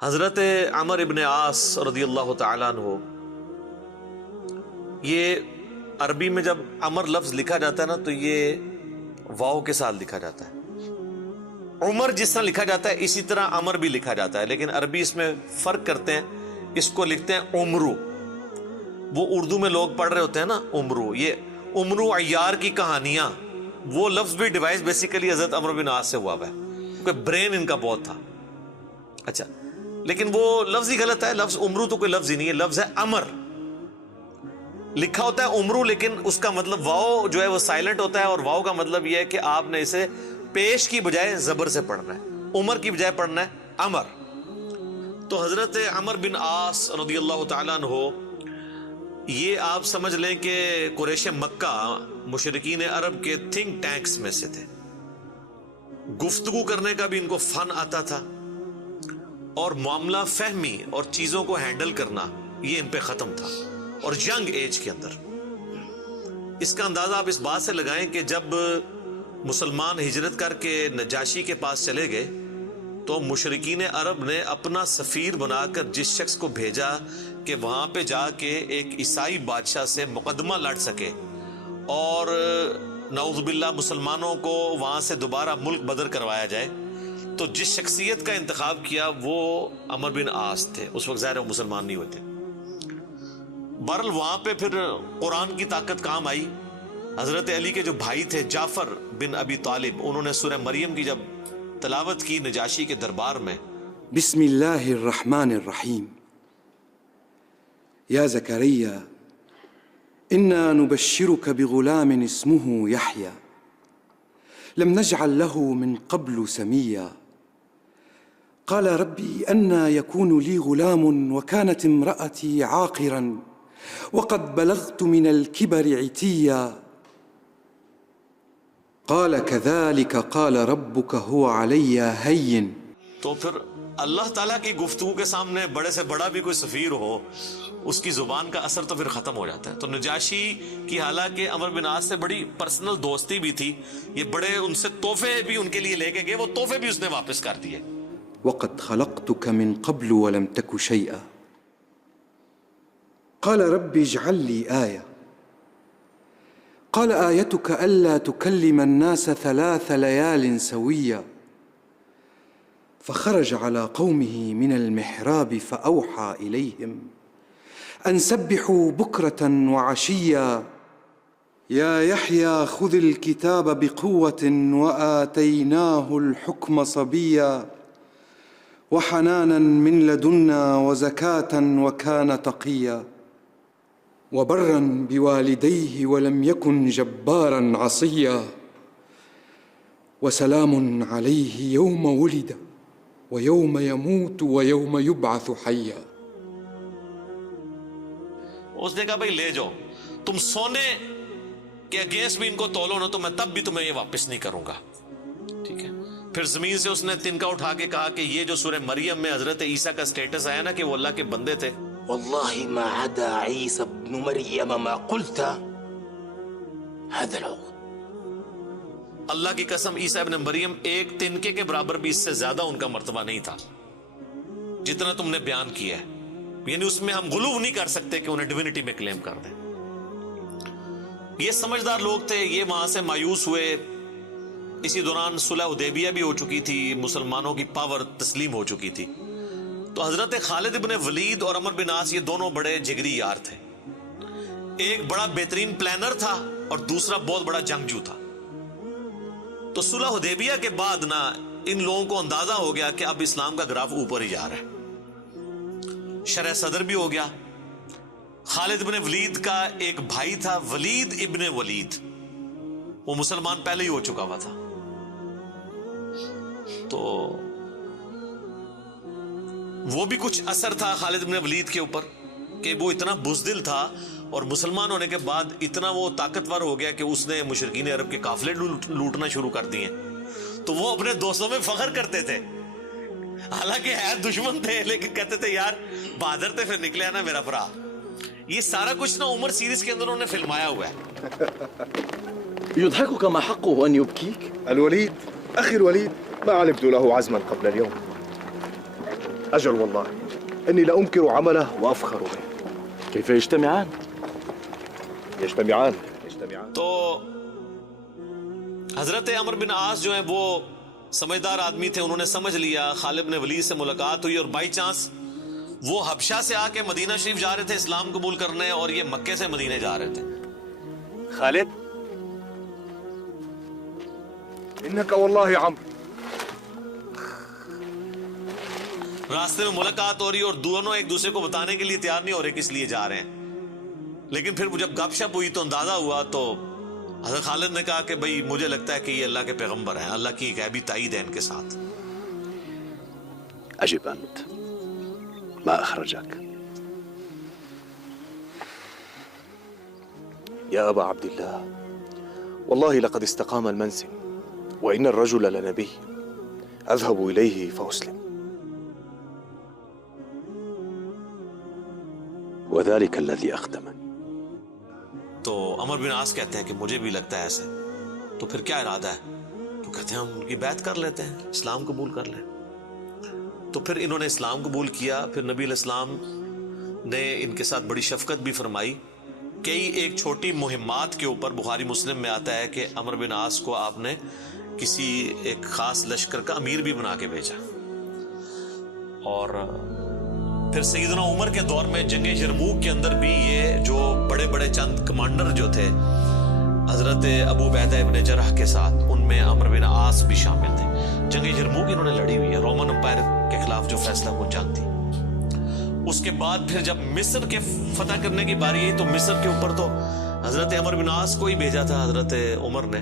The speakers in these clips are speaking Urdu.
حضرت عمر ابن عاص رضی اللہ تعالیٰ عنہ، یہ عربی میں جب عمر لفظ لکھا جاتا ہے نا تو یہ واو کے ساتھ لکھا جاتا ہے۔ عمر جس طرح لکھا جاتا ہے اسی طرح عمر بھی لکھا جاتا ہے، لیکن عربی اس میں فرق کرتے ہیں، اس کو لکھتے ہیں عمرو۔ وہ اردو میں لوگ پڑھ رہے ہوتے ہیں نا عمرو، یہ عمرو عیار کی کہانیاں، وہ لفظ بھی ڈیوائس بیسیکلی حضرت عمر بن عاص سے ہوا ہے، کیونکہ برین ان کا بہت تھا۔ اچھا، لیکن وہ لفظ ہی غلط ہے، لفظ عمرو تو کوئی لفظ ہی نہیں ہے، لفظ ہے امر۔ لکھا ہوتا ہے عمرو لیکن اس کا مطلب واو جو ہے وہ سائلنٹ ہوتا ہے، اور واو کا مطلب یہ ہے کہ آپ نے اسے پیش کی بجائے زبر سے پڑھنا ہے، عمر کی بجائے پڑھنا ہے امر۔ تو حضرت عمر بن عاص رضی اللہ تعالیٰ عنہ، یہ آپ سمجھ لیں کہ قریش مکہ، مشرکین عرب کے تھنک ٹینکس میں سے تھے۔ گفتگو کرنے کا بھی ان کو فن آتا تھا، اور معاملہ فہمی اور چیزوں کو ہینڈل کرنا یہ ان پہ ختم تھا، اور ینگ ایج کے اندر۔ اس کا اندازہ آپ اس بات سے لگائیں کہ جب مسلمان ہجرت کر کے نجاشی کے پاس چلے گئے تو مشرکین عرب نے اپنا سفیر بنا کر جس شخص کو بھیجا کہ وہاں پہ جا کے ایک عیسائی بادشاہ سے مقدمہ لڑ سکے اور نعوذ باللہ مسلمانوں کو وہاں سے دوبارہ ملک بدر کروایا جائے، تو جس شخصیت کا انتخاب کیا وہ عمر بن عاص تھے۔ اس وقت ظاہر ہے وہ مسلمان نہیں ہوئے تھے۔ بہرحال وہاں پہ پھر قرآن کی طاقت کام آئی۔ حضرت علی کے جو بھائی تھے جعفر بن ابی طالب، انہوں نے سورہ مریم کی جب تلاوت کی نجاشی کے دربار میں، بسم اللہ الرحمن الرحیم، یا زکریا انا نبشرک بغلام اسمه یحیی لم نجعل له من قبل سمیا قال ربی انا یکون لی غلام وكانت امرأتی عاقرا وقد بلغت من الكبر عتیا قال كذلك قال ربك هو علي هين۔ تو پھر اللہ تعالیٰ کی گفتگو کے سامنے بڑے سے بڑا بھی کوئی سفیر ہو، اس کی زبان کا اثر تو پھر ختم ہو جاتا ہے۔ تو نجاشی کی حالانکہ عمر بن عاص سے بڑی پرسنل دوستی بھی تھی، یہ بڑے ان سے تحفے بھی ان کے لیے لے کے گئے، وہ تحفے بھی اس نے واپس کر دیے۔ وقد خلقتك من قبل ولم تك شيئا قال رب اجعل لي آية قال آيتك ألا تكلم الناس 3 ليال سويا فخرج على قومه من المحراب فأوحى إليهم أن سبحوا بكرة وعشيا يا يحيى خذ الكتاب بقوة وآتيناه الحكم صبيا وحنانا من لدنا وزكاة وكان تقيا وبرا بوالديه ولم يكن جبارا عصيا وسلام عليه يوم ولد ويوم يموت ويوم يبعث حيا۔ اس نے کہا بھائی لے جاؤ، تم سونے کے اگینسٹ بھی ان کو تولو نا تو میں تب بھی تمہیں یہ واپس نہیں کروں گا، ٹھیک ہے۔ پھر زمین سے اس نے تنکا اٹھا کے کہا کہ یہ جو سورہ مریم میں حضرت عیسیٰ کا سٹیٹس آیا نا کہ وہ اللہ کے بندے تھے، والله ما عدا عيسى ابن مريم ما قلت هذا العقد، اللہ کی قسم عیسیٰ ابن مریم ایک تنکے کے برابر بھی اس سے زیادہ ان کا مرتبہ نہیں تھا جتنا تم نے بیان کیا ہے، یعنی اس میں ہم غلو نہیں کر سکتے کہ انہیں ڈیوینٹی میں کلیم کر دیں۔ یہ سمجھدار لوگ تھے، یہ وہاں سے مایوس ہوئے۔ اسی دوران صلح حدیبیہ بھی ہو چکی تھی، مسلمانوں کی پاور تسلیم ہو چکی تھی۔ تو حضرت خالد ابن ولید اور عمر بن عاص یہ دونوں بڑے جگری یار تھے، ایک بڑا بہترین پلانر تھا اور دوسرا بہت بڑا جنگجو تھا۔ تو صلح حدیبیہ کے بعد نا ان لوگوں کو اندازہ ہو گیا کہ اب اسلام کا گراف اوپر ہی جا رہا ہے، شرح صدر بھی ہو گیا۔ خالد ابن ولید کا ایک بھائی تھا ولید ابن ولید، وہ مسلمان پہلے ہی ہو چکا ہوا تھا۔ تو وہ بھی کچھ اثر تھا خالد ابن ولید کے اوپر کہ وہ اتنا بزدل تھا، اور مسلمان ہونے کے بعد اتنا وہ طاقتور ہو گیا کہ اس نے مشرکین عرب کے قافلے لوٹنا شروع کر دیے۔ تو وہ اپنے دوستوں میں فخر کرتے تھے، حالانکہ ہے دشمن تھے لیکن کہتے تھے یار بہادر تھے، پھر نکلے نا میرا برا۔ یہ سارا کچھ نا عمر سیریز کے اندر انہوں نے فلمایا ہوا ہے۔ يضحكك ما حقه أن يبكيك؟ الوليد أخي الوليد ما علمت له عزما قبل اليوم. أجل والله إني لأنكر عمله وأفخر به. كيف يجتمعان؟ يجتمعان. تو حضرت عمر بن عاص جو ہیں وہ سمجھدار آدمی تھے. انہوں نے سمجھ لیا خالد بن ولید سے ملاقات ہوئی اور بائی چانس وہ حبشہ سے آ کے مدینہ شریف جا رہے تھے اسلام قبول کرنے, اور یہ مکے سے مدینے جا رہے تھے. خالد إنك والله عمرو. راستے میں ملاقات ہو رہی اور دونوں ایک دوسرے کو بتانے کے لیے تیار نہیں ہو رہے کس لیے جا رہے ہیں. لیکن پھر جب گپ شپ ہوئی تو اندازہ ہوا, تو حضرت خالد نے کہا کہ بھئی مجھے لگتا ہے کہ یہ اللہ کے پیغمبر ہیں, اللہ کی غیبی تائید ہے ان کے ساتھ. أجب أنت ما أخرجك يا أبا عبد الله. والله لقد استقام المنسم وإن الرجل لنبي أذهب إليه فأسلم. وذلك الذي أخدمني. تو عمر بن عاص کہتے ہیں کہ مجھے بھی لگتا ہے ایسے. تو پھر کیا ارادہ ہے؟ تو کہتے ہیں ہم ان کی بیعت کر لیتے ہیں, اسلام قبول کر لیں. تو پھر انہوں نے اسلام قبول کیا. پھر نبی علیہ السلام نے ان کے ساتھ بڑی شفقت بھی فرمائی. کئی ایک چھوٹی مہمات کے اوپر بخاری مسلم میں آتا ہے کہ عمر بن عاص کو آپ نے کسی ایک خاص لشکر کا امیر بھی بنا کے بھیجا. اور پھر سیدنا عمر کے دور میں جنگ یرموک کے اندر بھی یہ جو بڑے بڑے چند کمانڈر جو تھے حضرت ابو عبیدہ ابن جرح کے ساتھ, ان میں عمر بن عاص بھی شامل تھے. جنگ یرموک انہوں نے لڑی ہوئی ہے, رومن امپائر کے خلاف جو فیصلہ کن جنگ تھی. اس کے بعد پھر جب مصر کے فتح کرنے کی باری آئی تو مصر کے اوپر تو حضرت عمر بن عاص کو ہی بھیجا تھا حضرت عمر نے.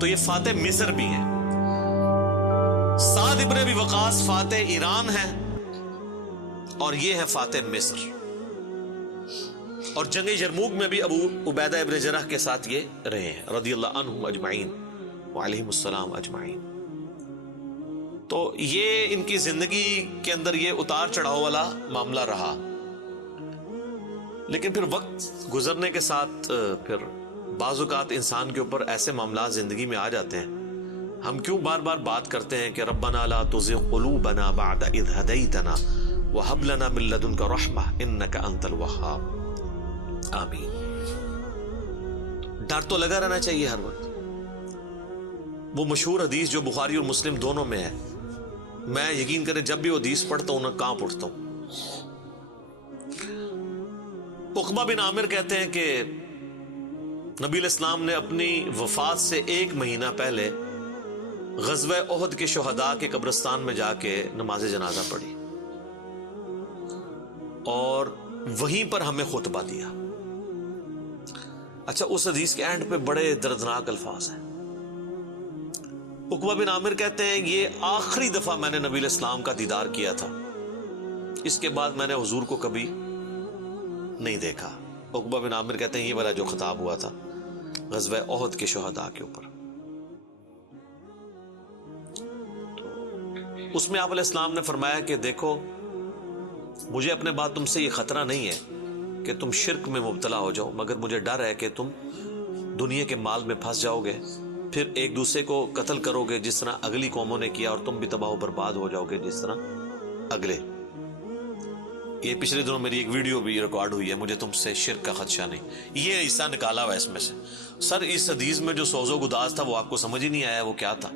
تو یہ فاتح مصر بھی ہیں. سعد ابن ابی وقاص فاتح ایران ہے اور یہ ہے فاتح مصر. اور جنگ یرموک میں بھی ابو عبیدہ ابن جرح کے ساتھ یہ رہے ہیں رضی اللہ عنہم اجمعین وعلیہم السلام اجمعین. تو یہ ان کی زندگی کے اندر یہ اتار چڑھاؤ والا معاملہ رہا. لیکن پھر وقت گزرنے کے ساتھ پھر بعض اوقات انسان کے اوپر ایسے معاملات زندگی میں آ جاتے ہیں. ہم کیوں بار بار بات کرتے ہیں کہ ربنا لا تزغ قلوبنا بعد اذ ہدیتنا وہب لنا من لدنک رحمہ انک انت الوہاب. آمین. ڈر تو لگا رہنا چاہیے ہر وقت. وہ مشہور حدیث جو بخاری اور مسلم دونوں میں ہے, میں یقین کریں جب بھی وہ حدیث پڑھتا ہوں نہ کانپ اٹھتا ہوں. عقبہ بن عامر کہتے ہیں کہ نبی علیہ السلام نے اپنی وفات سے 1 مہینہ پہلے غزوہ احد کے شہداء کے قبرستان میں جا کے نماز جنازہ پڑھی اور وہیں پر ہمیں خطبہ دیا. اچھا, اس حدیث کے اینڈ پہ بڑے دردناک الفاظ ہیں. عقبہ بن عامر کہتے ہیں یہ آخری دفعہ میں نے نبی علیہ السلام کا دیدار کیا تھا, اس کے بعد میں نے حضور کو کبھی نہیں دیکھا. عقبہ بن عامر کہتے ہیں یہ والا جو خطاب ہوا تھا غزوہ احد کے شہداء کے اوپر, اس میں آپ علیہ السلام نے فرمایا کہ دیکھو مجھے اپنے بعد تم سے یہ خطرہ نہیں ہے کہ تم شرک میں مبتلا ہو جاؤ, مگر مجھے ڈر ہے کہ تم دنیا کے مال میں پھنس جاؤ گے, پھر ایک دوسرے کو قتل کرو گے جس طرح اگلی قوموں نے کیا, اور تم بھی تباہ و برباد ہو جاؤ گے جس طرح اگلے. یہ پچھلے دنوں میری ایک ویڈیو بھی ریکارڈ ہوئی ہے, مجھے تم سے شرک کا خدشہ نہیں. یہ حصہ نکالا ہوا اس میں سے. سر اس حدیث میں جو سوز و گداز تھا وہ آپ کو سمجھ ہی نہیں آیا وہ کیا تھا.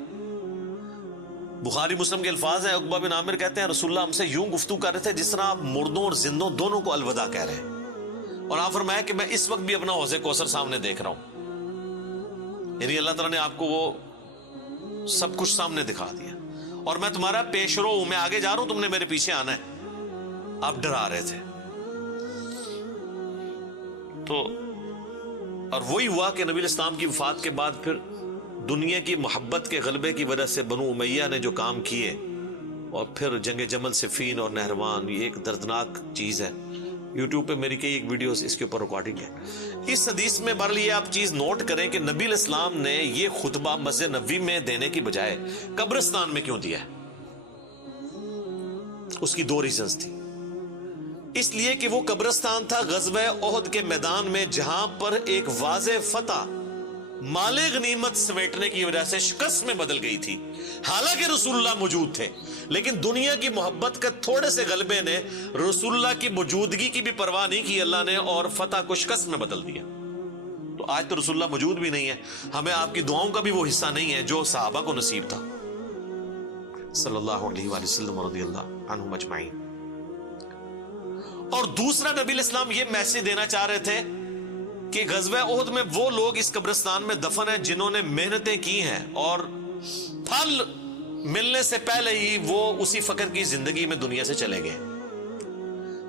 بخاری مسلم کے الفاظ ہیں. عقبہ بن عامر کہتے ہیں رسول اللہ ہم سے یوں گفتگو کر رہے تھے جس طرح آپ مردوں اور زندوں دونوں کو الوداع کہہ رہے ہیں, اور آپ فرمایا کہ میں اس وقت بھی اپنا حوض کوثر سامنے دیکھ رہا ہوں. یعنی اللہ تعالیٰ نے آپ کو وہ سب کچھ سامنے دکھا دیا, اور میں تمہارا پیش رو ہوں, میں آگے جا رہا ہوں, تم نے میرے پیچھے آنا ہے. آپ ڈرا رہے تھے. تو اور وہی ہوا کہ نبی علیہ السلام کی وفات کے بعد پھر دنیا کی محبت کے غلبے کی وجہ سے بنو امیہ نے جو کام کیے, اور پھر جنگ جمل صفین اور نہروان, یہ ایک دردناک چیز ہے. یوٹیوب پہ میری کئی ایک ویڈیوز اس کے اوپر ریکارڈنگ ہے. اس حدیث میں بہرحال یہ آپ چیز نوٹ کریں کہ نبی علیہ السلام نے یہ خطبہ مسجد نبوی میں دینے کی بجائے قبرستان میں کیوں دیا ہے؟ اس کی 2 ریزنز تھی. اس لیے کہ وہ قبرستان تھا غزوہ احد کے میدان میں, جہاں پر ایک واضح فتح مال غنیمت سمیٹنے کی وجہ سے شکست میں بدل گئی تھی. حالانکہ رسول اللہ موجود تھے, لیکن دنیا کی محبت کا تھوڑے سے غلبے نے رسول اللہ کی موجودگی کی بھی پرواہ نہیں کی اللہ نے، اور فتح کو شکست میں بدل دیا۔ تو آج تو رسول اللہ موجود بھی نہیں ہے، ہمیں آپ کی دعاؤں کا بھی وہ حصہ نہیں ہے جو صحابہ کو نصیب تھا صلی اللہ علیہ وآلہ وسلم رضی اللہ عنہم اجمعین۔ اور دوسرا نبی علیہ السلام یہ میسج دینا چاہ رہے تھے کہ غزوہ احد میں وہ لوگ اس قبرستان میں دفن ہیں جنہوں نے محنتیں کی ہیں اور پھل ملنے سے پہلے ہی وہ اسی فقر کی زندگی میں دنیا سے چلے گئے۔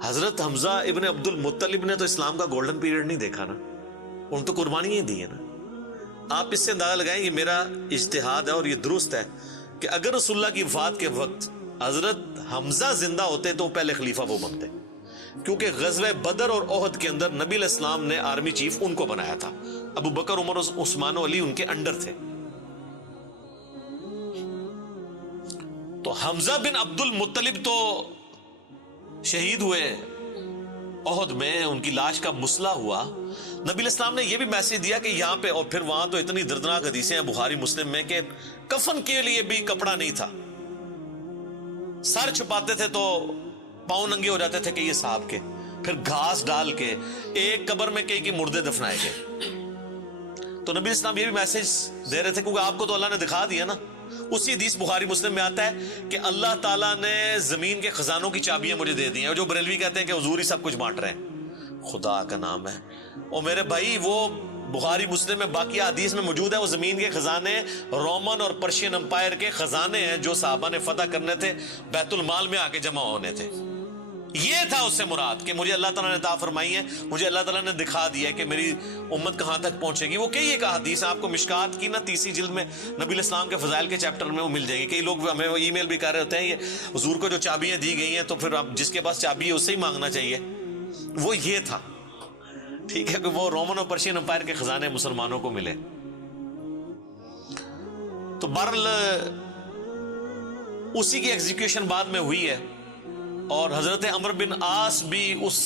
حضرت حمزہ ابن عبد المطلب نے تو اسلام کا گولڈن پیریڈ نہیں دیکھا نا، ان تو قربانیاں دی ہیں نا۔ آپ اس سے اندازہ لگائیں، یہ میرا اجتہاد ہے اور یہ درست ہے کہ اگر رسول اللہ کی وفات کے وقت حضرت حمزہ زندہ ہوتے تو پہلے خلیفہ وہ بنتے، کیونکہ غزوہ بدر اور احد کے اندر نبی علیہ السلام نے آرمی چیف ان کو بنایا تھا، ابو بکر عمر عثمان و علی ان کے انڈر تھے۔ تو حمزہ بن عبد المطلب تو شہید ہوئے احد میں، ان کی لاش کا مسئلہ ہوا۔ نبی علیہ السلام نے یہ بھی میسج دیا کہ یہاں پہ، اور پھر وہاں تو اتنی دردناک حدیثیں ہیں بخاری مسلم میں کہ کفن کے لیے بھی کپڑا نہیں تھا، سر چھپاتے تھے تو پاؤں ننگے ہو جاتے تھے کہ یہ صاحب کے، پھر گھاس ڈال کے ایک قبر میں کئی مردے دفنائے گئے۔ تو نبی اسلام یہ بھی میسج دے رہے تھے، کیونکہ آپ کو تو اللہ نے دکھا دیا نا۔ اسی حدیث بخاری مسلم میں آتا ہے کہ اللہ تعالیٰ نے زمین کے خزانوں کی چابیاں مجھے دے دی ہیں، اور جو بریلوی کہتے ہیں کہ حضور ہی سب کچھ بانٹ رہے ہیں، خدا کا نام ہے۔ اور میرے بھائی وہ بخاری مسلم میں باقی حدیث میں موجود ہے، وہ زمین کے خزانے رومن اور پرشین امپائر کے خزانے ہیں جو صحابہ نے فتح کرنے تھے، بیت المال میں آ کے جمع ہونے تھے۔ یہ تھا اس سے مراد کہ مجھے اللہ تعالیٰ نے عطا فرمائی ہے، مجھے اللہ تعالیٰ نے دکھا دیا ہے کہ میری امت کہاں تک پہنچے گی۔ وہ کئی ایک حدیث آپ کو مشکات کی نا 30 جلد میں نبی علیہ السلام کے فضائل کے چیپٹر میں وہ مل جائے گی۔ کئی لوگ ہمیں ای میل بھی کر رہے ہوتے ہیں، یہ حضور کو جو چابیاں دی گئی ہیں تو پھر اب جس کے پاس چابی ہے اس سے ہی مانگنا چاہیے۔ وہ یہ تھا، ٹھیک ہے، کہ وہ رومن اور پرشین امپائر کے خزانے مسلمانوں کو ملے۔ تو بہرحال اسی کی ایگزیکیوشن بعد میں ہوئی ہے، اور حضرت عمر بن عاص بھی اس،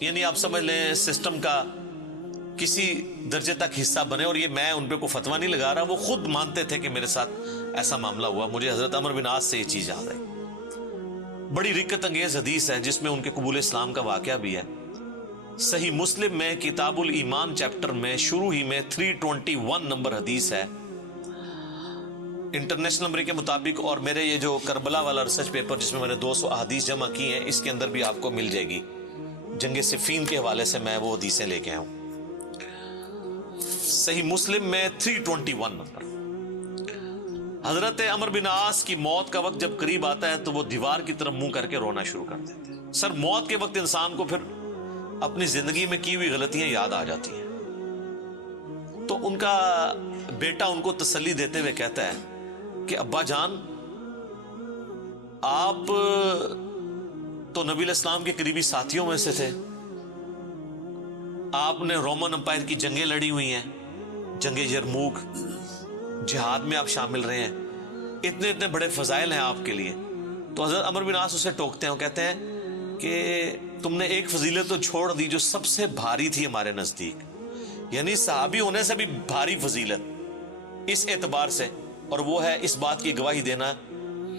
یعنی آپ سمجھ لیں سسٹم کا کسی درجے تک حصہ بنے، اور یہ میں ان پہ کوئی فتویٰ نہیں لگا رہا، وہ خود مانتے تھے کہ میرے ساتھ ایسا معاملہ ہوا۔ مجھے حضرت عمر بن عاص سے یہ چیز یاد آئی، بڑی رکت انگیز حدیث ہے جس میں ان کے قبول اسلام کا واقعہ بھی ہے۔ صحیح مسلم میں کتاب الایمان چیپٹر میں شروع ہی میں 321 نمبر حدیث ہے، انٹرنیشنل نمبر کے مطابق، اور میرے یہ جو کربلا والا ریسرچ پیپر جس میں میں نے 200 احادیث جمع کی ہیں، اس کے اندر بھی آپ کو مل جائے گی۔ جنگ صفین کے حوالے سے میں وہ حدیثیں لے کے آیا ہوں۔ صحیح مسلم میں 321 نمبر۔ حضرت عمر بن عاص کی موت کا وقت جب قریب آتا ہے تو وہ دیوار کی طرف منہ کر کے رونا شروع کر دیتے ہیں۔ سر موت کے وقت انسان کو پھر اپنی زندگی میں کی ہوئی غلطیاں یاد آ جاتی ہیں۔ تو ان کا بیٹا ان کو تسلی دیتے ہوئے کہتا ہے کہ ابا جان، آپ تو نبی علیہ السلام کے قریبی ساتھیوں میں سے تھے، آپ نے رومن امپائر کی جنگیں لڑی ہوئی ہیں، جنگ یرموک، جہاد میں آپ شامل رہے ہیں، اتنے اتنے بڑے فضائل ہیں آپ کے لیے۔ تو حضرت عمر بن عاص اسے ٹوکتے ہیں، کہتے ہیں کہ تم نے ایک فضیلت تو چھوڑ دی جو سب سے بھاری تھی ہمارے نزدیک، یعنی صحابی ہونے سے بھی بھاری فضیلت اس اعتبار سے، اور وہ ہے اس بات کی گواہی دینا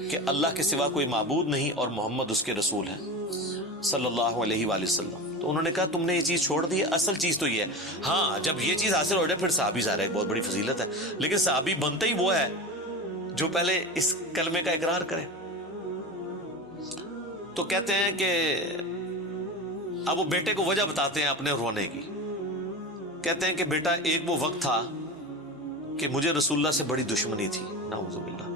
کہ اللہ کے سوا کوئی معبود نہیں اور محمد اس کے رسول ہیں صلی اللہ علیہ وآلہ وسلم۔ تو انہوں نے کہا تم نے یہ چیز چھوڑ دی ہے، اصل چیز تو یہ ہے، ہاں جب یہ چیز حاصل ہو جائے پھر صحابی ظاہر ہے ایک بہت بڑی فضیلت ہے، لیکن صحابی بنتا ہی وہ ہے جو پہلے اس کلمے کا اقرار کرے۔ تو کہتے ہیں کہ اب وہ بیٹے کو وجہ بتاتے ہیں اپنے رونے کی، کہتے ہیں کہ بیٹا ایک وہ وقت تھا کہ مجھے رسول اللہ سے بڑی دشمنی تھی، نعوذ باللہ،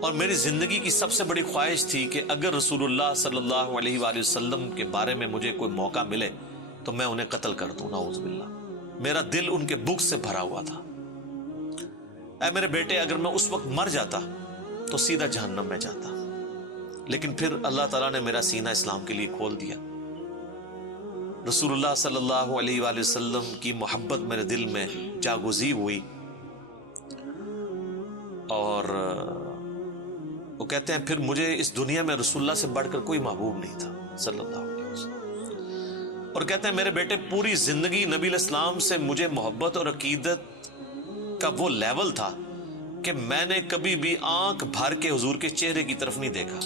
اور میری زندگی کی سب سے بڑی خواہش تھی کہ اگر رسول اللہ صلی اللہ علیہ وآلہ وسلم کے بارے میں مجھے کوئی موقع ملے تو میں انہیں قتل کر دوں، نعوذ باللہ۔ میرا دل ان کے بغض سے بھرا ہوا تھا۔ اے میرے بیٹے، اگر میں اس وقت مر جاتا تو سیدھا جہنم میں جاتا، لیکن پھر اللہ تعالیٰ نے میرا سینہ اسلام کے لیے کھول دیا۔ رسول اللہ صلی اللہ علیہ وآلہ وسلم کی محبت میرے دل میں جاگزی ہوئی، اور وہ کہتے ہیں پھر مجھے اس دنیا میں رسول اللہ سے بڑھ کر کوئی محبوب نہیں تھا صلی اللہ علیہ وسلم۔ اور کہتے ہیں میرے بیٹے، پوری زندگی نبی علیہ السلام سے مجھے محبت اور عقیدت کا وہ لیول تھا کہ میں نے کبھی بھی آنکھ بھر کے حضور کے چہرے کی طرف نہیں دیکھا،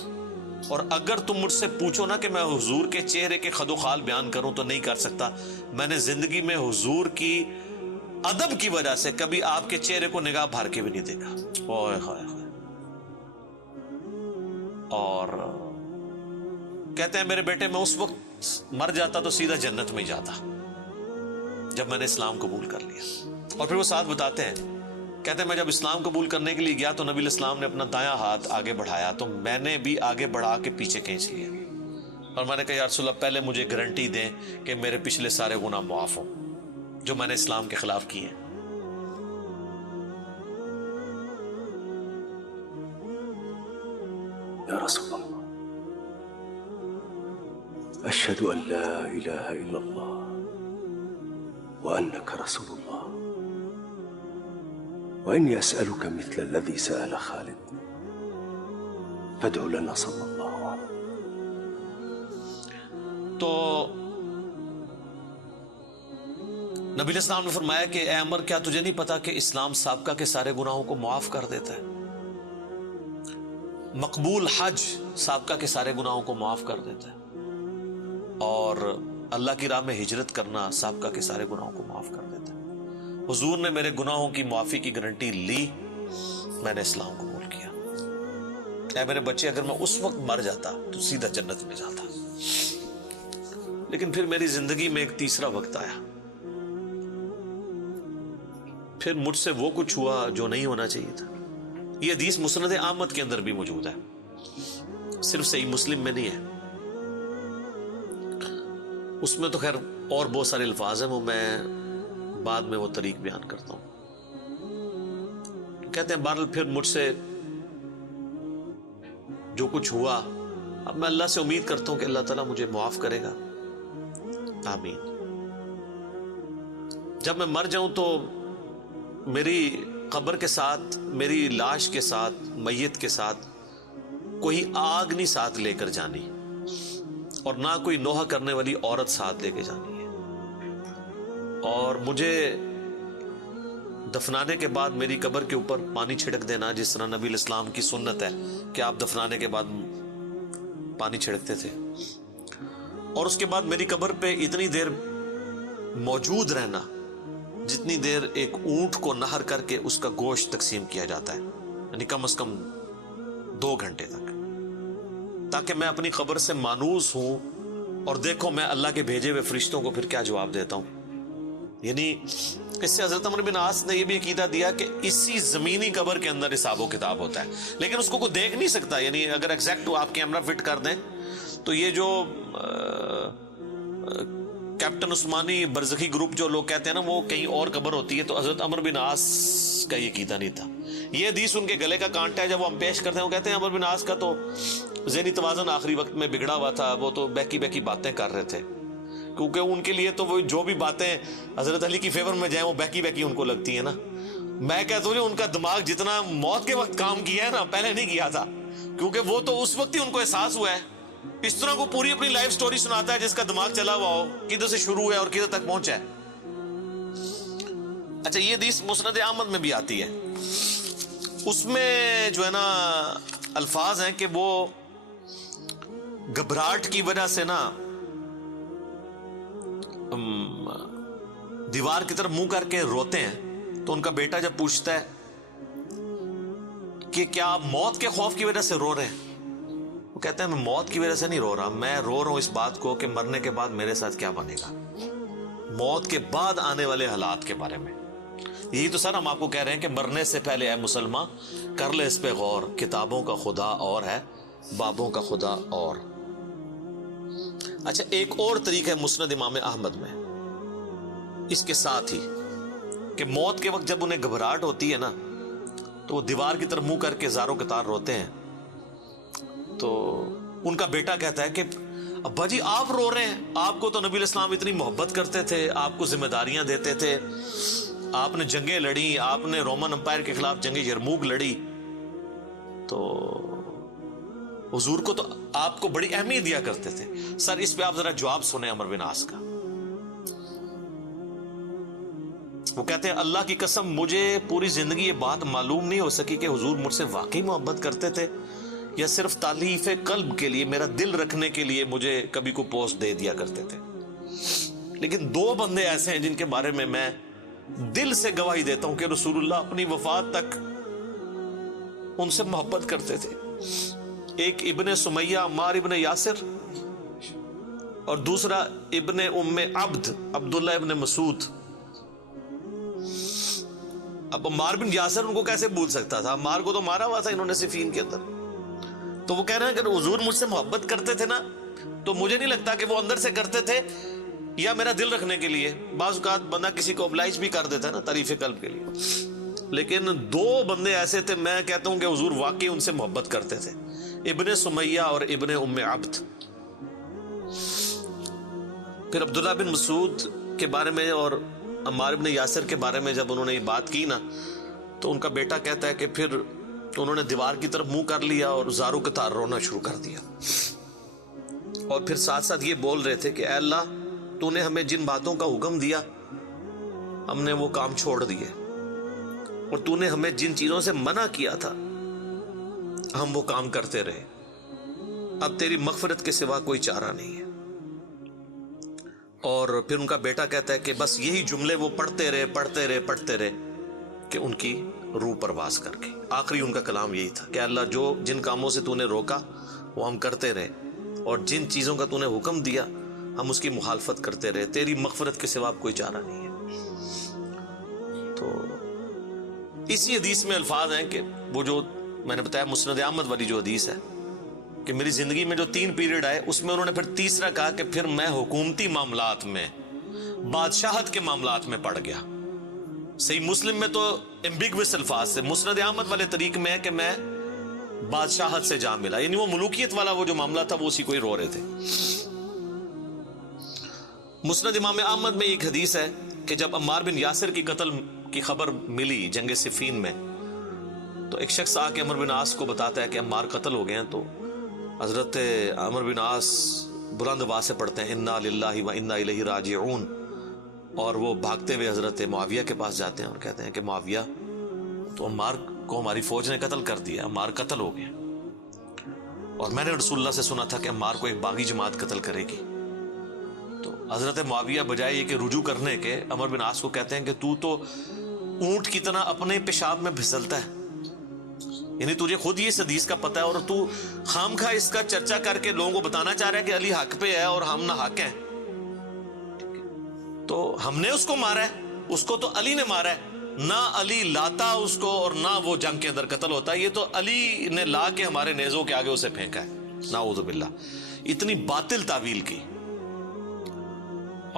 اور اگر تم مجھ سے پوچھو نا کہ میں حضور کے چہرے کے خد و خال بیان کروں تو نہیں کر سکتا. میں نے زندگی میں حضور کی ادب کی وجہ سے کبھی آپ کے چہرے کو نگاہ بھر کے بھی نہیں دیکھا. اوئے ہوئے ہوئے. اور کہتے ہیں میرے بیٹے میں اس وقت مر جاتا تو سیدھا جنت میں جاتا جب میں نے اسلام قبول کر لیا. اور پھر وہ ساتھ بتاتے ہیں, کہتے ہیں میں جب اسلام قبول کرنے کے لیے گیا تو نبی علیہ السلام نے اپنا دایاں ہاتھ آگے بڑھایا تو میں نے بھی آگے بڑھا کے پیچھے کھینچ لیا, اور میں نے کہا یا رسول اللہ پہلے مجھے گارنٹی دیں کہ میرے پچھلے سارے گناہ معاف ہوں جو میں نے اسلام کے خلاف کیے ہیں. یا رسول اللہ اشہد ان لا الہ الا اللہ وانک رسول اللہ وإني أسألك مثل الذي سأل خالد فادع لنا صلی اللہ علیہ. تو نبی علیہ السلام نے فرمایا کہ اے عمر کیا تجھے نہیں پتا کہ اسلام سابقہ کے سارے گناہوں کو معاف کر دیتا ہے, مقبول حج سابقہ کے سارے گناہوں کو معاف کر دیتا ہے, اور اللہ کی راہ میں ہجرت کرنا سابقہ کے سارے گناہوں کو معاف کر دیتا ہے. حضور نے میرے گناہوں کی معافی کی گارنٹی لی, میں نے اسلام قبول کیا. اے میرے بچے اگر میں اس وقت مر جاتا تو سیدھا جنت میں جاتا. لیکن پھر میری زندگی میں ایک تیسرا وقت آیا, پھر مجھ سے وہ کچھ ہوا جو نہیں ہونا چاہیے تھا. یہ حدیث مسند احمد کے اندر بھی موجود ہے, صرف صحیح مسلم میں نہیں ہے. اس میں تو خیر اور بہت سارے الفاظ ہیں, وہ میں بعد میں وہ طریق بیان کرتا ہوں. کہتے ہیں بہرحال پھر مجھ سے جو کچھ ہوا, اب میں اللہ سے امید کرتا ہوں کہ اللہ تعالیٰ مجھے معاف کرے گا, آمین. جب میں مر جاؤں تو میری قبر کے ساتھ, میری لاش کے ساتھ, میت کے ساتھ کوئی آگ نہیں ساتھ لے کر جانی, اور نہ کوئی نوحہ کرنے والی عورت ساتھ لے کے جانی ہے. اور مجھے دفنانے کے بعد میری قبر کے اوپر پانی چھڑک دینا, جس طرح نبی علیہ السلام کی سنت ہے کہ آپ دفنانے کے بعد پانی چھڑکتے تھے. اور اس کے بعد میری قبر پہ اتنی دیر موجود رہنا جتنی دیر ایک اونٹ کو نہر کر کے اس کا گوشت تقسیم کیا جاتا ہے, یعنی کم از کم 2 گھنٹے تک, تاکہ میں اپنی قبر سے مانوس ہوں اور دیکھو میں اللہ کے بھیجے ہوئے فرشتوں کو پھر کیا جواب دیتا ہوں. یعنی اس سے حضرت عمر بن عاص نے یہ بھی عقیدہ دیا کہ اسی زمینی قبر کے اندر حساب و کتاب ہوتا ہے, لیکن اس کو کوئی دیکھ نہیں سکتا. یعنی اگر ایگزیکٹ آپ کیمرہ فٹ کر دیں تو یہ جو کیپٹن عثمانی برزخی گروپ جو لوگ کہتے ہیں نا وہ کہیں اور قبر ہوتی ہے, تو حضرت عمر بن عاص کا یہ عقیدہ نہیں تھا. یہ حدیث ان کے گلے کا کانٹا ہے, جب وہ ہم پیش کرتے ہیں وہ کہتے ہیں عمر بن عاص کا تو ذہنی توازن آخری وقت میں بگڑا ہوا تھا, وہ تو بہکی بہکی باتیں کر رہے تھے, کیونکہ ان کے لیے تو وہ جو بھی باتیں حضرت علی کی فیور میں جائیں وہ بہکی بہکی ان کو لگتی ہیں نا. میں کہتا ہوں ان کا دماغ جتنا موت کے وقت کام کیا ہے نا پہلے نہیں کیا تھا, کیونکہ وہ تو اس وقت ہی ان کو احساس ہوا ہے. اس طرح کو پوری اپنی لائف سٹوری سناتا ہے جس کا دماغ چلا ہوا ہو, کدھر سے شروع ہے اور کدھر تک پہنچا ہے. اچھا یہ حدیث مسند احمد میں بھی آتی ہے, اس میں جو ہے نا الفاظ ہیں کہ وہ گھبراہٹ کی وجہ سے نا دیوار کی طرف منہ کر کے روتے ہیں. تو ان کا بیٹا جب پوچھتا ہے کہ کیا آپ موت کے خوف کی وجہ سے رو رہے ہیں, وہ کہتے ہیں میں موت کی وجہ سے نہیں رو رہا, میں رو رہا ہوں اس بات کو کہ مرنے کے بعد میرے ساتھ کیا بنے گا, موت کے بعد آنے والے حالات کے بارے میں. یہی تو سر ہم آپ کو کہہ رہے ہیں کہ مرنے سے پہلے اے مسلمان کر لے اس پہ غور, کتابوں کا خدا اور ہے, بابوں کا خدا اور. اچھا ایک اور طریقہ ہے مسند امام احمد میں اس کے ساتھ ہی کہ موت کے وقت جب انہیں گھبراہٹ ہوتی ہے نا تو وہ دیوار کی طرف منہ کر کے زاروں قطار روتے ہیں. تو ان کا بیٹا کہتا ہے کہ ابا جی آپ رو رہے ہیں, آپ کو تو نبی علیہ السلام اتنی محبت کرتے تھے, آپ کو ذمہ داریاں دیتے تھے, آپ نے جنگیں لڑی, آپ نے رومن امپائر کے خلاف جنگ یرموک لڑی, تو حضور کو تو آپ کو بڑی اہمیت دیا کرتے تھے. سر اس پہ آپ ذرا جواب سنیں عمر بن عاص کا. وہ کہتے ہیں اللہ کی قسم مجھے پوری زندگی یہ بات معلوم نہیں ہو سکی کہ حضور مجھ سے واقعی محبت کرتے تھے یا صرف تالیف قلب کے لیے، میرا دل رکھنے کے لیے مجھے کبھی کو پوسٹ دے دیا کرتے تھے. لیکن 2 بندے ایسے ہیں جن کے بارے میں دل سے گواہی دیتا ہوں کہ رسول اللہ اپنی وفات تک ان سے محبت کرتے تھے. ایک ابن سمیہ عمار ابن یاسر، اور دوسرا ابن ام عبد عبداللہ ابن مسعود. اب عمار بن یاسر ان کو کیسے بھول سکتا تھا؟ عمار کو تو مارا ہوا تھا انہوں نے صفین کے اندر. تو وہ کہہ رہے ہیں کہ حضور مجھ سے محبت کرتے تھے نا، تو مجھے نہیں لگتا کہ وہ اندر سے کرتے تھے یا میرا دل رکھنے کے لیے. بعض اوقات بندہ کسی کو ابلائش بھی کر دیتا ہے نا تعریف قلب کے لیے. لیکن 2 بندے ایسے تھے، میں کہتا ہوں کہ حضور واقعی ان سے محبت کرتے تھے، ابن سمیہ اور ابن ام عبد. پھر عبداللہ بن مسعود کے بارے میں اور عمار بن یاسر کے بارے میں جب انہوں نے یہ بات کی نا، تو ان کا بیٹا کہتا ہے کہ پھر انہوں نے دیوار کی طرف منہ کر لیا اور زاروں کے تار رونا شروع کر دیا. اور پھر ساتھ ساتھ یہ بول رہے تھے کہ اے اللہ، تو نے ہمیں جن باتوں کا حکم دیا ہم نے وہ کام چھوڑ دیے، اور تو نے ہمیں جن چیزوں سے منع کیا تھا ہم وہ کام کرتے رہے. اب تیری مغفرت کے سوا کوئی چارہ نہیں ہے. اور پھر ان کا بیٹا کہتا ہے کہ بس یہی جملے وہ پڑھتے رہے کہ ان کی روح پرواز کر گئی. آخری ان کا کلام یہی تھا کہ اللہ، جو جن کاموں سے تو نے روکا وہ ہم کرتے رہے، اور جن چیزوں کا تو نے حکم دیا ہم اس کی مخالفت کرتے رہے، تیری مغفرت کے سوا کوئی چارہ نہیں ہے. تو اسی حدیث میں الفاظ ہیں کہ وہ جو میں نے بتایا مسند احمد والی جو حدیث ہے کہ میری زندگی میں جو 3 پیریڈ آئے، اس میں انہوں نے پھر تیسرا کہا کہ پھر میں حکومتی معاملات میں، بادشاہت کے معاملات میں پڑ گیا. صحیح مسلم میں تو ایمبیگوس الفاظ سے، مسند احمد والے طریق میں ہے کہ میں بادشاہت سے جا ملا، یعنی وہ ملوکیت والا وہ جو معاملہ تھا وہ اسی کو ہی رو رہے تھے. مسند امام احمد میں ایک حدیث ہے کہ جب عمار بن یاسر کی قتل کی خبر ملی جنگ صفین میں، تو ایک شخص آ کے عمر بن عاص کو بتاتا ہے کہ عمار قتل ہو گئے ہیں. تو حضرت عمر بن عاص بلند آواز سے پڑھتے ہیں انا للہ و انا الیہ راجعون، اور وہ بھاگتے ہوئے حضرت معاویہ کے پاس جاتے ہیں اور کہتے ہیں کہ معاویہ، تو عمار کو ہماری فوج نے قتل کر دیا، عمار قتل ہو گئے، اور میں نے رسول اللہ سے سنا تھا کہ عمار کو ایک باغی جماعت قتل کرے گی. تو حضرت معاویہ بجائے یہ کہ رجوع کرنے کے، عمر بن عاص کو کہتے ہیں کہ تو اونٹ کی طرح اپنے پیشاب میں پھسلتا ہے، یعنی تجھے خود یہ اس حدیث کا پتہ ہے اور تو خام خواہ اس کا چرچا کر کے لوگوں کو بتانا چاہ رہا ہے کہ علی حق پہ ہے اور ہم نہ حق ہیں. تو ہم نے اس کو مارا ہے، اس کو تو علی نے مارا ہے، نہ علی لاتا اس کو اور نہ وہ جنگ کے اندر قتل ہوتا ہے، یہ تو علی نے لا کے ہمارے نیزوں کے آگے اسے پھینکا ہے، نعوذ باللہ. اتنی باطل تعویل کی.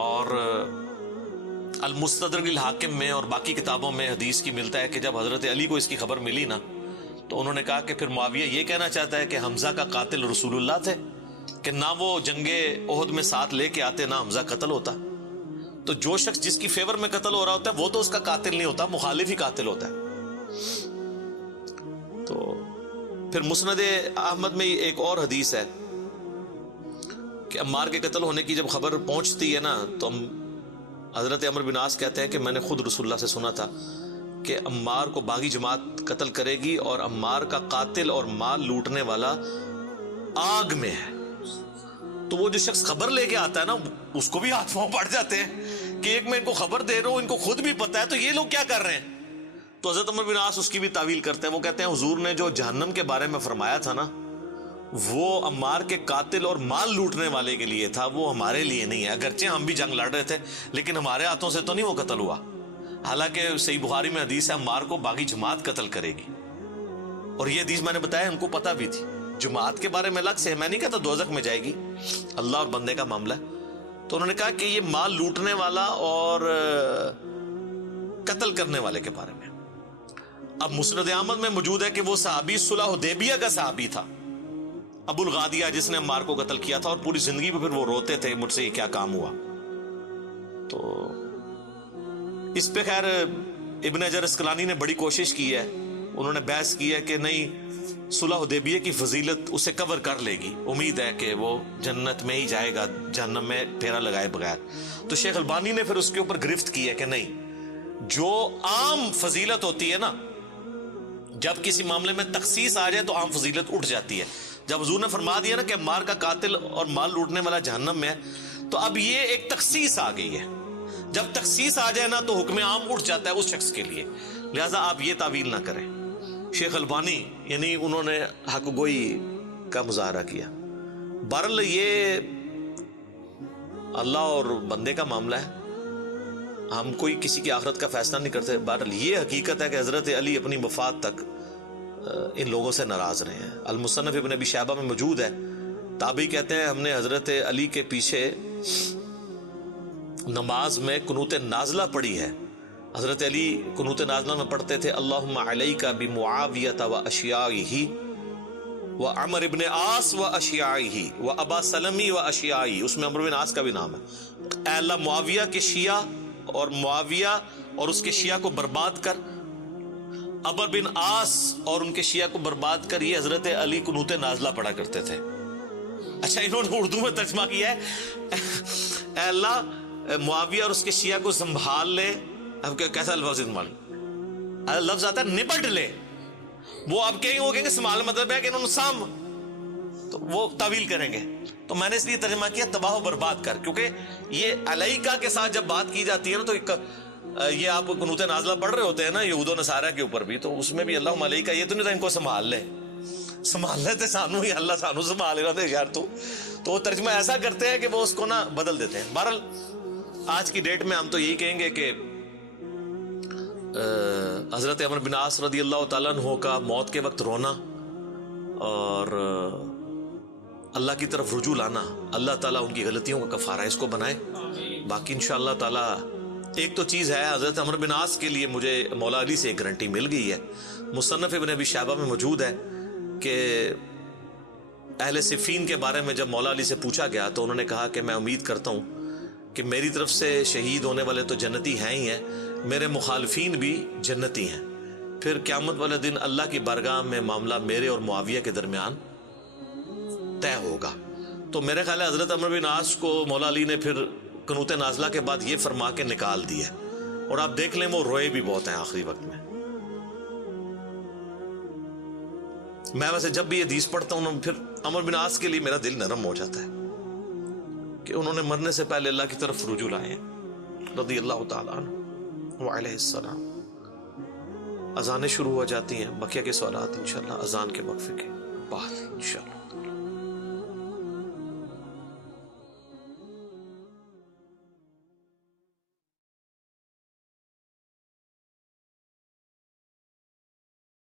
اور المستدرک الحاکم میں اور باقی کتابوں میں حدیث کی ملتا ہے کہ جب حضرت علی کو اس کی خبر ملی نا، تو انہوں نے کہا کہ پھر معاویہ یہ کہنا چاہتا ہے کہ حمزہ کا قاتل رسول اللہ تھے، کہ نہ وہ جنگ احد میں ساتھ لے کے آتے نہ حمزہ قتل ہوتا. تو جو شخص جس کی فیور میں قتل ہو رہا ہوتا ہے وہ تو اس کا قاتل نہیں ہوتا، مخالف ہی قاتل ہوتا ہے. تو پھر مسند احمد میں ایک اور حدیث ہے کہ عمار کے قتل ہونے کی جب خبر پہنچتی ہے نا، تو حضرت عمر بن عاص کہتے ہیں کہ میں نے خود رسول اللہ سے سنا تھا کہ عمار کو باغی جماعت قتل کرے گی، اور عمار کا قاتل اور مال لوٹنے والا آگ میں ہے. تو وہ جو شخص خبر لے کے آتا ہے نا، اس کو بھی ہاتھ پاؤں پڑ جاتے ہیں کہ ایک میں ان کو خبر دے رہا ہوں، ان کو خود بھی پتا ہے، تو یہ لوگ کیا کر رہے ہیں. تو حضرت عمر بن عاص اس کی بھی تعویل کرتے ہیں. وہ کہتے ہیں حضور نے جو جہنم کے بارے میں فرمایا تھا نا، وہ عمار کے قاتل اور مال لوٹنے والے کے لیے تھا، وہ ہمارے لیے نہیں ہے. اگرچہ ہم بھی جنگ لڑ رہے تھے لیکن ہمارے ہاتھوں سے تو نہیں وہ قتل ہوا. حالانکہ صحیح بخاری میں حدیث ہے عمار کو باغی جماعت قتل کرے گی، اور یہ حدیث میں نے بتایا ان کو پتہ بھی تھی. جماعت کے بارے میں الگ سے میں نہیں کہتا دوزخ میں جائے گی، اللہ اور بندے کا معاملہ ہے. تو انہوں نے کہا کہ یہ مال لوٹنے والا اور قتل کرنے والے کے بارے میں. اب مسند احمد میں موجود ہے کہ وہ صحابی صلح حدیبیہ کا صحابی تھا، ابو الغادیہ، جس نے عمار کو قتل کیا تھا، اور پوری زندگی پہ پھر وہ روتے تھے مجھ سے یہ کیا کام ہوا. تو اس پہ خیر ابن حجر اسقلانی نے بڑی کوشش کی ہے، انہوں نے بحث کی ہے کہ نہیں، صلح حدیبیہ کی فضیلت اسے کور کر لے گی، امید ہے کہ وہ جنت میں ہی جائے گا جہنم میں پھیرا لگائے بغیر. تو شیخ البانی نے پھر اس کے اوپر گرفت کی ہے کہ نہیں، جو عام فضیلت ہوتی ہے نا جب کسی معاملے میں تخصیص آ جائے تو عام فضیلت اٹھ جاتی ہے. جب حضور نے فرما دیا نا کہ مار کا قاتل اور مال لوٹنے والا جہنم میں ہے، تو اب یہ ایک تخصیص آ گئی ہے. جب تخصیص آ جائے نا تو حکم عام اٹھ جاتا ہے اس شخص کے لیے. لہٰذا آپ یہ تعویل نہ کریں. شیخ البانی یعنی انہوں نے حق گوئی کا مظاہرہ کیا. بہرحال یہ اللہ اور بندے کا معاملہ ہے، ہم کوئی کسی کی آخرت کا فیصلہ نہیں کرتے. بہرحال یہ حقیقت ہے کہ حضرت علی اپنی وفات تک ان لوگوں سے ناراض رہے ہیں. المصنف ابن ابی شیبہ میں موجود ہے. تابعی کہتے ہیں ہم نے حضرت علی کے پیچھے نماز میں قنوت نازلہ پڑھی ہے. حضرت علی قنوت نازلہ میں پڑھتے تھے اللہم علیک بمعاویۃ و اشیاعہ و عمر ابن عاص و اشیاعہ و ابا سلمی و اشیاعہ. اس میں عمر بن عاص کا بھی نام ہے. اے اللہ معاویہ کے شیعہ اور معاویہ اور اس کے شیعہ کو برباد کر، عمر بن عاص اور ان کے شیعہ کو برباد کر. یہ حضرت علی قنوت نازلہ پڑھا کرتے تھے. اچھا انہوں نے اردو میں ترجمہ کیا ہے اے اللہ معاویہ اور اس کے شیعہ کو سنبھال لے. اب کیسا لفظ استعمال، لفظ آتا ہے نپٹ لے. وہ آپ کہیں وہ کہیں گے سنبھال مطلب ہے کہ انہوں نے سام، تو وہ تعویل کریں گے. تو میں نے اس لیے ترجمہ کیا تباہ و برباد کر، کیونکہ یہ علیکہ کے ساتھ جب بات کی جاتی ہے نا تو یہ آپ قنوت نازلہ پڑھ رہے ہوتے ہیں نا یہود و نصارہ کے اوپر بھی، تو اس میں بھی اللہم علیکہ یہ تو نہیں تھا ان کو سنبھال لے. سنبھال لیتے سانو ہی اللہ سانو سنبھال رہا تھے یار. تو وہ ترجمہ ایسا کرتے ہیں کہ وہ اس کو نا بدل دیتے ہیں. بہرحال آج کی ڈیٹ میں ہم تو یہی کہیں گے کہ حضرت عمر بن عاص رضی اللہ تعالیٰ عنہ کا موت کے وقت رونا اور اللہ کی طرف رجوع لانا، اللہ تعالیٰ ان کی غلطیوں کا کفارہ اس کو بنائے. باقی انشاءاللہ تعالیٰ ایک تو چیز ہے، حضرت عمر بن عاص کے لیے مجھے مولا علی سے ایک گارنٹی مل گئی ہے. مصنف ابن ابی شیبہ میں موجود ہے کہ اہل صفین کے بارے میں جب مولا علی سے پوچھا گیا تو انہوں نے کہا کہ میں امید کرتا ہوں کہ میری طرف سے شہید ہونے والے تو جنتی ہیں ہی ہیں، میرے مخالفین بھی جنتی ہیں. پھر قیامت والے دن اللہ کی بارگاہ میں معاملہ میرے اور معاویہ کے درمیان طے ہوگا. تو میرے خیال ہے حضرت عمر بن عاص کو مولا علی نے پھر قنوت نازلہ کے بعد یہ فرما کے نکال دیا، اور آپ دیکھ لیں وہ روئے بھی بہت ہیں آخری وقت میں. میں ویسے جب بھی یہ حدیث پڑھتا ہوں پھر عمر بن عاص کے لیے میرا دل نرم ہو جاتا ہے کہ انہوں نے مرنے سے پہلے اللہ کی طرف رجوع لائے ہیں رضی اللہ تعالیٰ عنہ وعلیہ السلام. اذانیں شروع ہو جاتی ہیں، بقیہ کے سوالات انشاءاللہ اذان کے وقفے کے بعد انشاءاللہ.